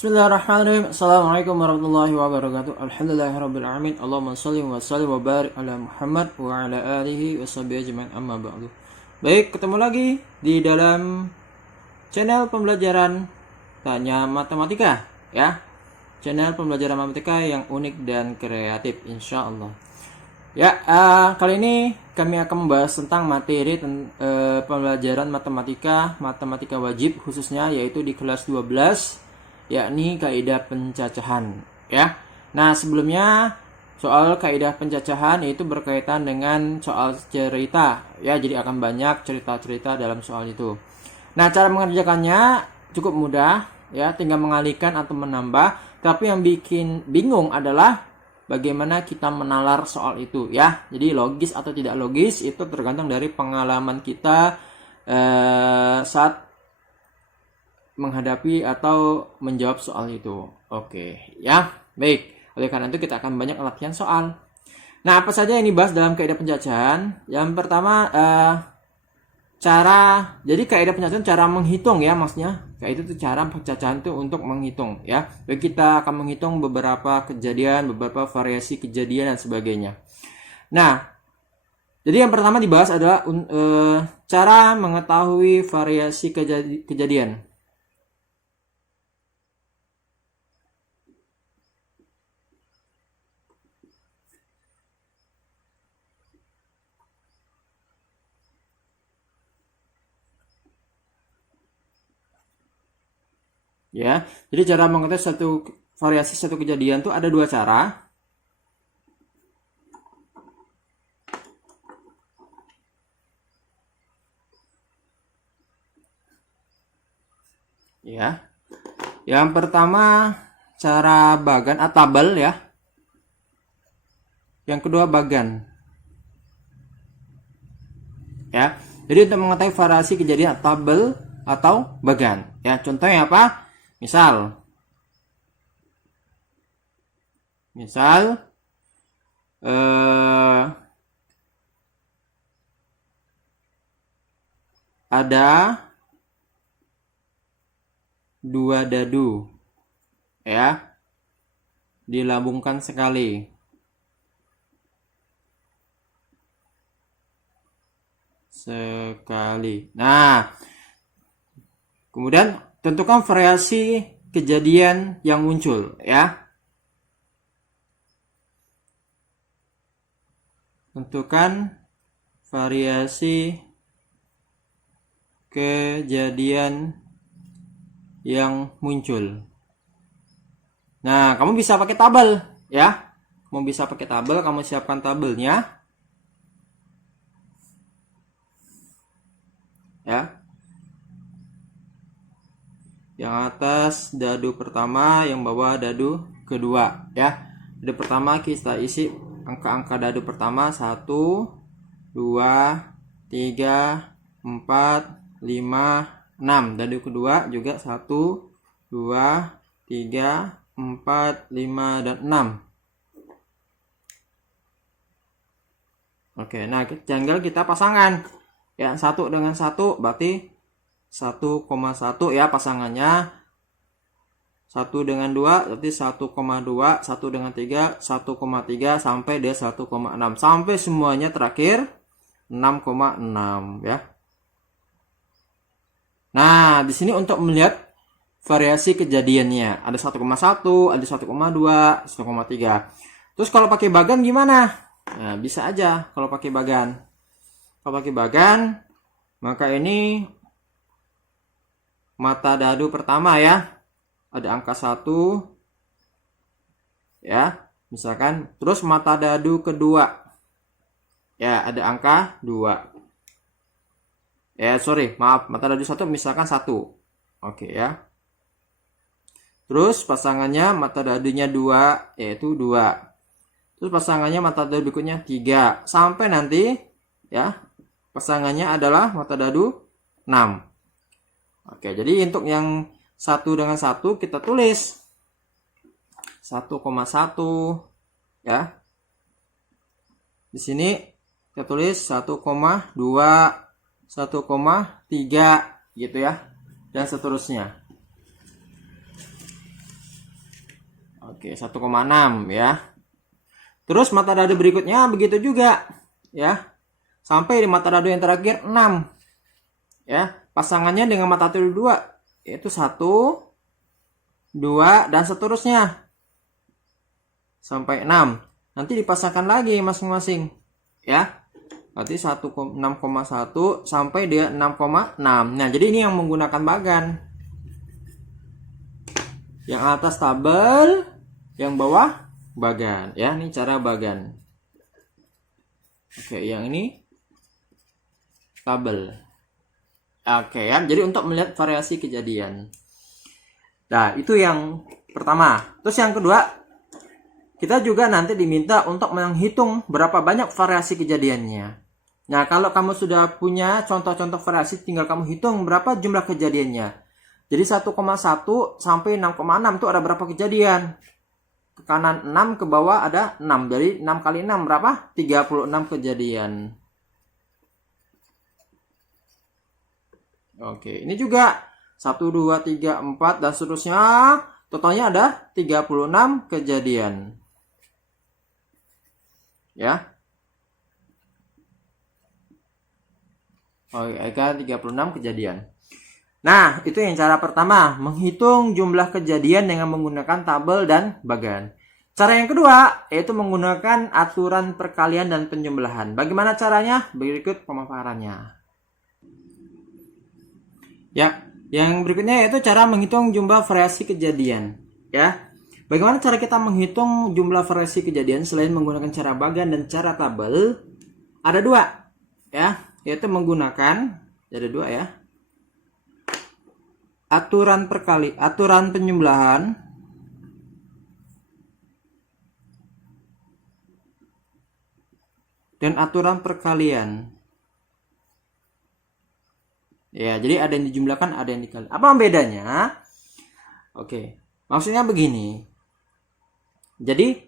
Bismillahirrahmanirrahim. Assalamualaikum warahmatullahi wabarakatuh. Alhamdulillahirrabbilalamin. Allahumma salli wa sallim wa barik ala Muhammad wa ala alihi wa sahbihi ajma'in, amma ba'du. Baik, ketemu lagi di dalam channel pembelajaran Tanya Matematika, ya. Channel pembelajaran matematika yang unik dan kreatif, insyaallah. Ya, kali ini kami akan membahas tentang materi pembelajaran matematika wajib khususnya, yaitu di kelas 12, yakni kaidah pencacahan, ya. Nah, sebelumnya soal kaidah pencacahan itu berkaitan dengan soal cerita, ya. Jadi akan banyak cerita-cerita dalam soal itu. Nah, cara mengerjakannya cukup mudah, ya. Tinggal mengalihkan atau menambah. Tapi yang bikin bingung adalah bagaimana kita menalar soal itu, ya. Jadi logis atau tidak logis itu tergantung dari pengalaman kita saat menghadapi atau menjawab soal itu. Oke, ya. Baik. Oleh karena itu kita akan banyak latihan soal. Nah, apa saja yang dibahas dalam kaidah pencacahan? Yang pertama, jadi kaidah pencacahan cara menghitung, ya, maksudnya. Kaidah itu cara pencacahan itu untuk menghitung, ya. Jadi kita akan menghitung beberapa kejadian, beberapa variasi kejadian dan sebagainya. Nah, jadi yang pertama dibahas adalah cara mengetahui variasi kejadian. Ya, jadi cara mengetahui variasi satu kejadian itu ada dua cara. Ya, yang pertama cara bagan atau tabel, ya. Yang kedua bagan. Ya, jadi untuk mengetahui variasi kejadian tabel atau bagan. Ya, contohnya apa? Misal ada dua dadu, ya, dilambungkan sekali. Nah, kemudian tentukan variasi kejadian yang muncul, ya. Tentukan variasi kejadian yang muncul. Nah, kamu bisa pakai tabel, ya. Kamu bisa pakai tabel, kamu siapkan tabelnya. Ya. Yang atas dadu pertama, yang bawah dadu kedua, ya. Dadu pertama kita isi angka-angka dadu pertama 1, 2, 3, 4, 5, 6. Dadu kedua juga 1, 2, 3, 4, 5, dan 6. Oke, nah tinggal kita pasangkan. Ya, 1 dengan 1 berarti 1,1, ya, pasangannya. 1 dengan 2 berarti 1,2, 1 dengan 3 1,3 sampai dia 1,6, sampai semuanya terakhir 6,6, ya. Nah, di sini untuk melihat variasi kejadiannya ada 1,1, ada 1,2, 1,3. Terus kalau pakai bagan gimana? Nah, bisa aja kalau pakai bagan. Kalau pakai bagan, maka ini mata dadu pertama, ya. Ada angka 1, ya. Misalkan, terus mata dadu kedua, ya, ada angka 2. Maaf, mata dadu 1 misalkan 1. Oke, ya. Terus pasangannya mata dadunya 2, yaitu 2. Terus pasangannya mata dadu berikutnya 3. Sampai nanti, ya, pasangannya adalah mata dadu 6. Oke, jadi untuk yang 1 dengan 1 kita tulis 1,1, ya. Di sini kita tulis 1,2, 1,3 gitu, ya. Dan seterusnya. Oke, 1,6 ya. Terus mata dado berikutnya begitu juga ya. Sampai di mata dado yang terakhir 6. Ya, pasangannya dengan mata dado 2 yaitu 1, 2 dan seterusnya sampai 6. Nanti dipasangkan lagi masing-masing ya. Berarti 6,1 sampai dia 6,6. Nah, jadi ini yang menggunakan bagan. Yang atas tabel, yang bawah bagan ya. Ini cara bagan. Oke, yang ini tabel. Oke ya. Jadi untuk melihat variasi kejadian. Nah, itu yang pertama. Terus yang kedua, kita juga nanti diminta untuk menghitung berapa banyak variasi kejadiannya. Nah, kalau kamu sudah punya contoh-contoh variasi, tinggal kamu hitung berapa jumlah kejadiannya. Jadi 1,1 sampai 6,6 itu ada berapa kejadian? Ke kanan 6, ke bawah ada 6. Jadi 6 kali 6 berapa? 36 kejadian. Oke, ini juga 1, 2, 3, 4 dan seterusnya. Totalnya ada 36 kejadian. Ya. Oke, 36 kejadian. Nah, itu yang cara pertama, menghitung jumlah kejadian dengan menggunakan tabel dan bagan. Cara yang kedua, yaitu menggunakan aturan perkalian dan penjumlahan. Bagaimana caranya? Berikut pemaparannya. Ya, yang berikutnya yaitu cara menghitung jumlah variasi kejadian. Ya, bagaimana cara kita menghitung jumlah variasi kejadian selain menggunakan cara bagan dan cara tabel? Ada 2, ya, yaitu menggunakan, ada 2 ya. Aturan penjumlahan dan aturan perkalian. Ya, jadi ada yang dijumlahkan, ada yang dikali. Apa bedanya? Oke, maksudnya begini. Jadi,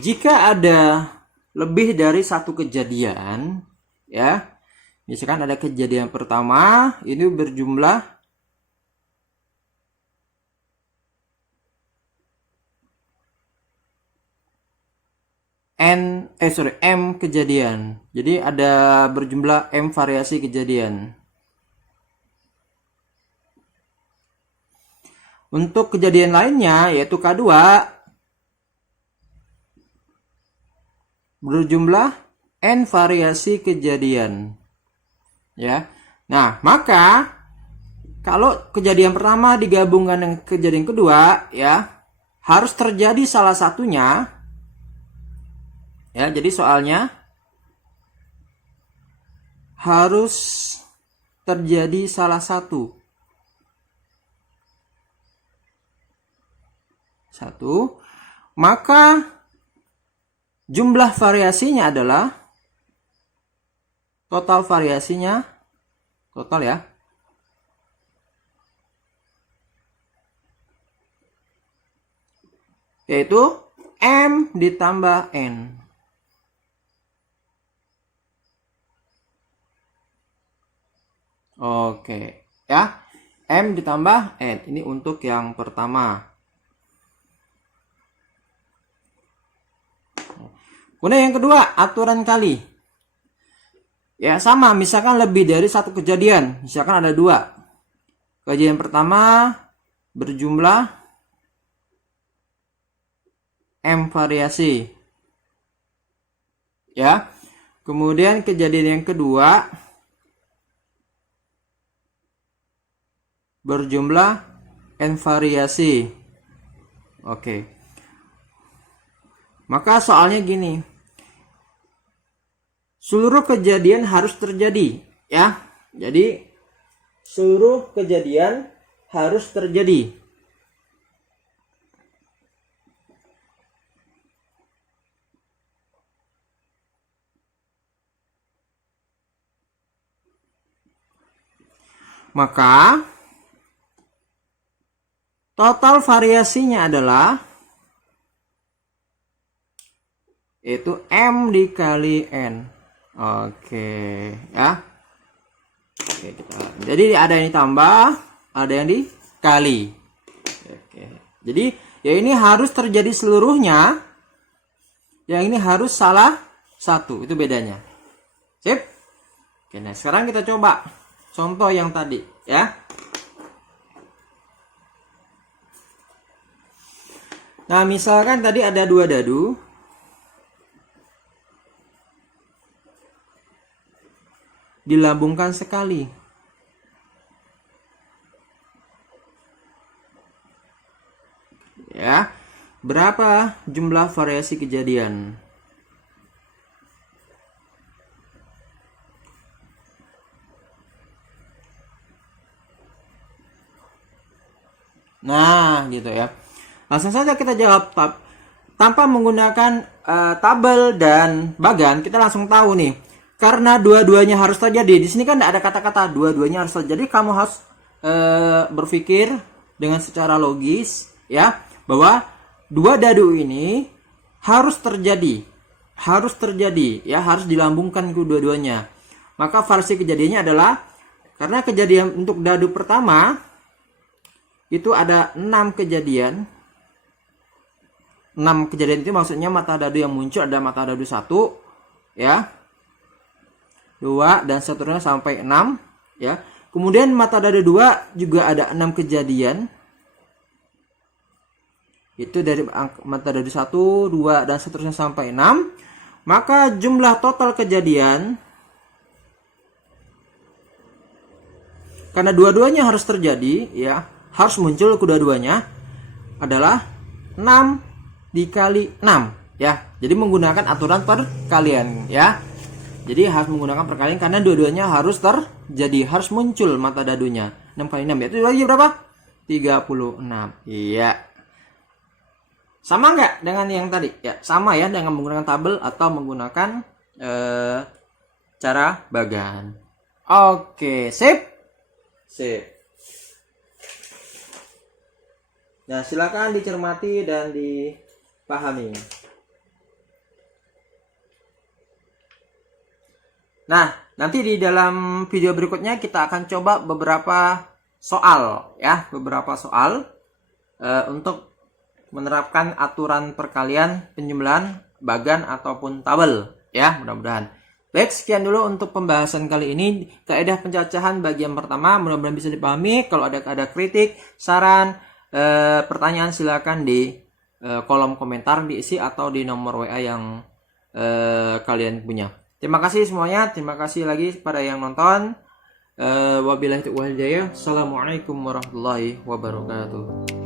jika ada lebih dari satu kejadian, ya, misalkan ada kejadian pertama, ini berjumlah M kejadian. Jadi ada berjumlah M variasi kejadian. Untuk kejadian lainnya yaitu K2 berjumlah N variasi kejadian. Ya. Nah, maka kalau kejadian pertama digabungkan dengan kejadian kedua, ya, harus terjadi salah satunya. Ya, jadi soalnya harus terjadi salah satu. Maka jumlah variasinya adalah total variasinya, total ya, yaitu M ditambah N. Oke, ya. M ditambah N. Ini untuk yang pertama. Kemudian yang kedua, aturan kali. Ya, sama. Misalkan lebih dari satu kejadian. Misalkan ada 2. Kejadian pertama berjumlah M variasi. Ya. Kemudian kejadian yang kedua berjumlah N variasi. Oke. Maka soalnya gini. Seluruh kejadian harus terjadi, ya. Jadi seluruh kejadian harus terjadi. Maka total variasinya adalah yaitu M dikali N. Oke, ya. Oke, jadi ada yang ditambah, ada yang kali. Oke. Jadi ya ini harus terjadi seluruhnya. Yang ini harus salah satu. Itu bedanya. Sip? Oke, nah sekarang kita coba contoh yang tadi ya. Nah, misalkan tadi ada 2 dadu. Dilambungkan sekali. Ya. Berapa jumlah variasi kejadian? Nah, gitu ya. Langsung saja kita jawab tanpa menggunakan tabel dan bagan. Kita langsung tahu nih, karena dua-duanya harus terjadi. Di sini kan tidak ada kata-kata dua-duanya harus terjadi. Kamu harus berpikir dengan secara logis, ya, bahwa 2 dadu ini harus terjadi, ya, harus dilambungkan kedua-duanya. Maka variasi kejadiannya adalah, karena kejadian untuk dadu pertama itu ada 6 kejadian. 6 kejadian itu maksudnya mata dadu yang muncul ada mata dadu 1, ya, 2 dan seterusnya sampai 6, ya. Kemudian mata dadu 2 juga ada 6 kejadian. Itu dari mata dadu 1, 2 dan seterusnya sampai 6. Maka jumlah total kejadian, karena dua-duanya harus terjadi, ya, harus muncul kedua-duanya, adalah 6 dikali 6, ya. Jadi menggunakan aturan perkalian, ya. Jadi harus menggunakan perkalian karena dua-duanya harus terjadi, harus muncul mata dadunya. 6 kali 6, itu lagi berapa? 36. Iya. Sama nggak dengan yang tadi? Ya, sama ya, dengan menggunakan tabel atau menggunakan cara bagan. Oke, sip. Sip. Nah, silakan dicermati dan dipahami. Nah, nanti di dalam video berikutnya kita akan coba beberapa soal, ya, beberapa soal untuk menerapkan aturan perkalian, penjumlahan, bagan ataupun tabel, ya, mudah-mudahan. Baik, sekian dulu untuk pembahasan kali ini. Kaidah pencacahan bagian pertama mudah-mudahan bisa dipahami. Kalau ada kritik, saran, pertanyaan silakan di kolom komentar diisi atau di nomor WA yang kalian punya. Terima kasih semuanya. Terima kasih lagi pada yang nonton. Wabillahi taufiq wal hidayah. Assalamualaikum warahmatullahi wabarakatuh.